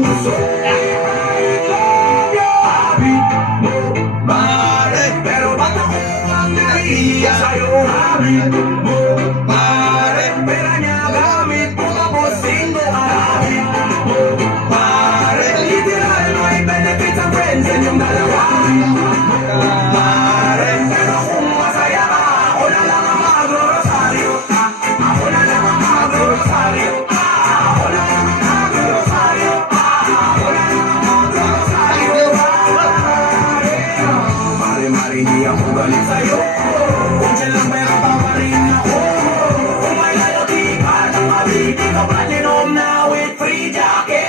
puso. Habit mo, mare, pero ba't ako ang nahihiya sa'yo? Habit mo, mare, pera niya gamit mo tapos single. Habit mo, mare, literal may benefits ang friends and yung dalawa. Mare, pero kung masaya ka, ako na lang ang magro-rosaryo. Ako na lang ang magro-rosaryo. Ako na lang ang magro-rosaryo. Ako na lang ang magro-rosaryo. Mare, hindi ako galit sa'yo. Kung siya lang pero tama rin ako. Kung may loyalty ka ng mabiti ka platinum na with free jacket.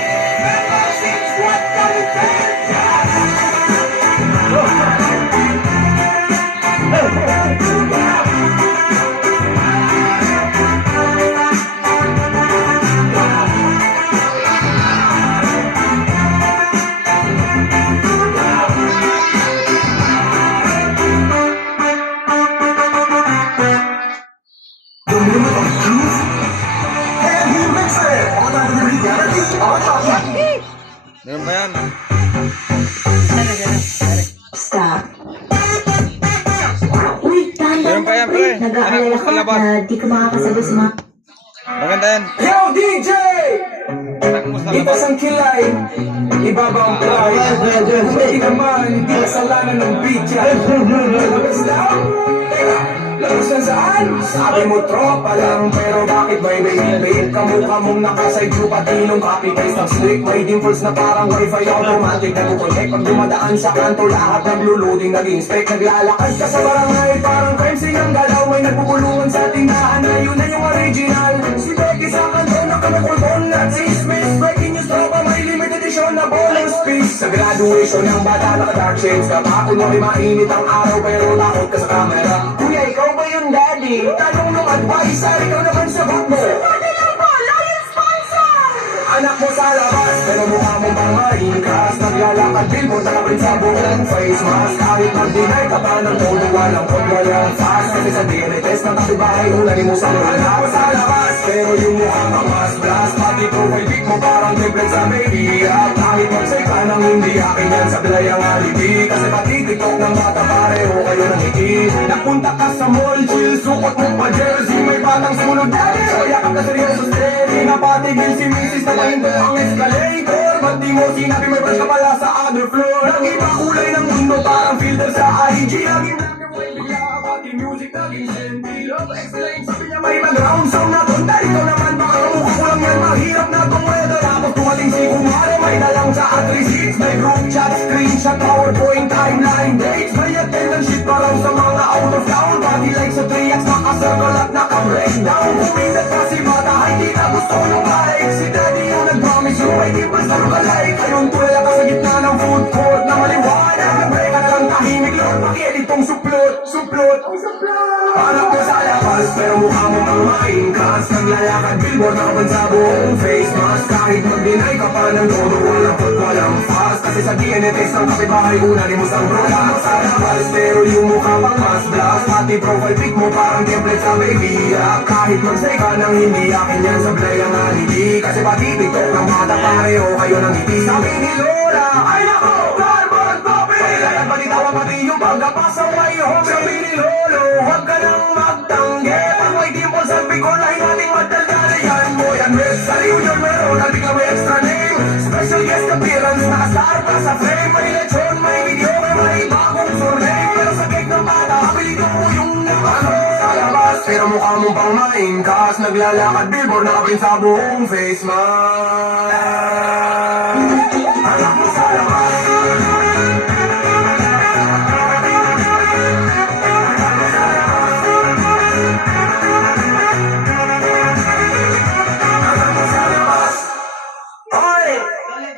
What can you say? Meron pa yan. Stop. Uy, Meron pa yan, pre. Nag-aalala Anak mo sa ka labas. na di ka makakasagot sa mga... Maganda yan. Yo, DJ! Anak mo sa Itas labas. ang kilay, ibaba ang pride. Hindi naman, hindi kasalanan ng beat yan. Labas daw, teka, labas na saan? Sabi mo tropa lang, pero bakit may baby? Kamukha mong nakaside view, pati nung copy-paste ng slick. May dimples na parang wifi automatic na kukonect. Pag dumadaan sa kanto, lahat nagluluding nag-inspect. Naglalakad ka sa barangay, parang crime scene ang galaw. May nagbubulungan sa tindahan na yun na yung original. Si Becky sa kanto, nakamukulbon na chismis. Breaking news tropa, may limited edition na bonus piece. Sa graduation ng bata, naka-dark shades ka pa. Kunwari mainit ang araw, pero takot ka sa camera. Kuya, ikaw ba yung daddy? Tanong ng advisor, ikaw naman sagot mo. Anak mo sa labas, pero mukha mo pang maingkas. Naglalakad billboard, nakaprint sa buong face mask. Kahit mag-deny ka pa ng todo, walang kod, walang fast. Kasi sa DNA test ng kapitbahay, unahin mo sa luha. Anak mo sa labas, pero yung mukha pang mas blast. Pati profile pic mo parang template sa baby app. Kahit mag-say ka nang hindi akin yan sa bilay ang alibi. Kasi pati TikTok ng bata pareho kayo ng ngiti. Napunta ka sa mall, chill, sukot mo pa jersey. May batang sumunod dati, kaya ka na seryoso steady. Napatigil si Mrs. na pahinto ang escalator. Ba't di mo sinabi may brush ka pala sa other floor? Nag-iba kulay ng mundo parang filter sa IG. Laging black and white bigla, pati music naging senti. Love explain, sabi niya may background sound na tunta. Ikaw naman baka mukha ko lang yan, mahirap na tong weather. Tapos tumating si Kumare, may dalang sa address sheets. May group chat, screenshot, PowerPoint, timeline, dates. May attendance sheet pa raw sa mga out of town. Body like sa 3X, naka-circle at naka-breakdown. Kumindat pa si bata, hindi na gusto ng bike. Si daddy yung nag-promise yung may dimples na look-alike. Ayun tulala ka sa gitna ng food court na maliwanag. Nag-break ka na lang tahimik, Lord. Pakiedit tong suplot, suplot. Anak mo sa labas, pero mukha mo pang maingkas. Naglalakad billboard, nakapan sa buong face mask. Kahit mag-deny ka pa ng todo, walang kod, walang fast. Kasi sa DNA test ng kapitbahay, unahin mo sa bro. Anak mo sa labas, pero yung mukha pang mas blast. Pati profile pic mo parang template sa baby app. Kahit mag-say ka nang hindi akin yan, sablay ang alibi. Kasi pati TikTok ng bata pareho kayo ng ngiti. Sabi ni Lola, ay nako, carbon copy. Pailayan balitawan pati yung pagkapasa may home. Sabi ni Lolo, huwag ka nang magtanggi. Pag may dimple sa biko, lahi nating madaldala yan mo. Yan res, sa reunion meron, bigla may extra name. Special guest appearance, nakastar pa sa frame. May lechon, may video, may bagong surname. Pero sa cake ng bata, apelido mo yung nakano sa labas. Pero mukha mo pang maingkas. Naglalakad billboard, nakaprint sa buong face mask. Anak mo sa labas.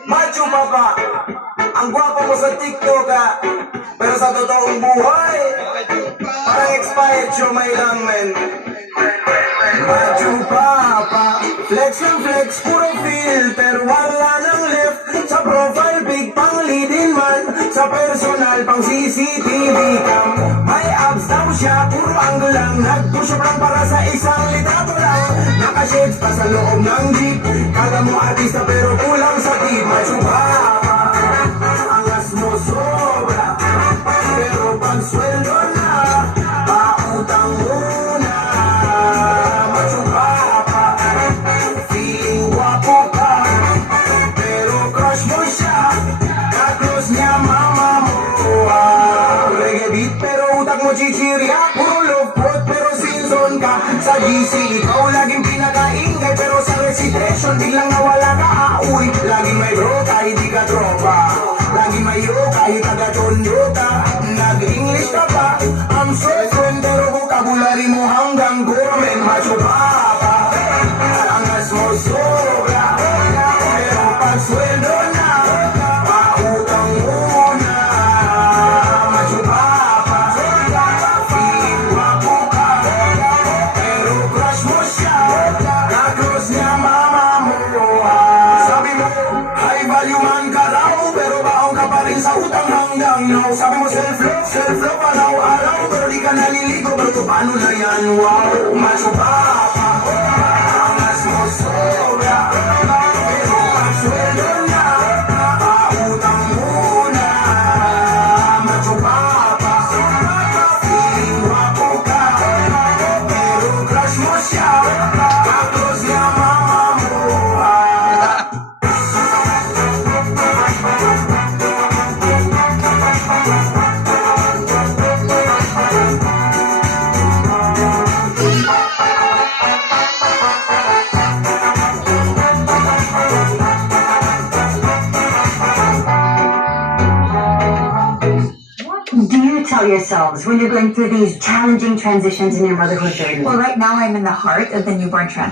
Macho papa, ang gwapo mo sa TikTok pero sa totoong buhay, parang expired siya may laman. Macho papa, flex and flex, puro filter, wala nang left. Sa profile pic, pang leading man. Sa personal, Matagal pang CCTV cam. May abs daw siya, puro angle lang. Nag-push up lang para sa isang litrato lang. Naka-shades pa sa loob ng jeep. Kala mo artista pero kulang sa team. Machupa, angas mo sobra. Pero pag sweldo na, pautang muna. Machupa pa, feeling guwapo ka. Pero crush mo siya, ka-close niya mama mo. Reggae beat pero utak mo chichirya. Puro love quote pero season ka. Sa GC ikaw laging pinakaingay. Pero sa recitation biglang nawala ka. Uy, laging may bro kahit di ka tropa. Laging may yo kahit taga-tondo ka. Nag-English ka pa. I'm so friend pero vocabulary mo hanggang gourmet. Macho pa pa. Angas mo sobra. Pero pag sweldo na, pautang muna. Macho pa pa. Feeling guwapo ka. Pero crush mo siya. Ka-close niya mama mo. Sabi mo, high value man ka raw. Pero baong ka pa rin sa utang hanggang now. Sabi mo self-love araw-araw. Pero di ka naliligo. Pero paano na yan? Wow, macho pa pa. Angas mo sobra. Pero pag sweldo na, pautang muna. Macho pa pa. Feeling guwapo ka. Pero crush mo siya. Ka-close niya mama mo. Do you tell yourselves when you're going through these challenging transitions in your motherhood journey? Well, right now I'm in the heart of the newborn trend.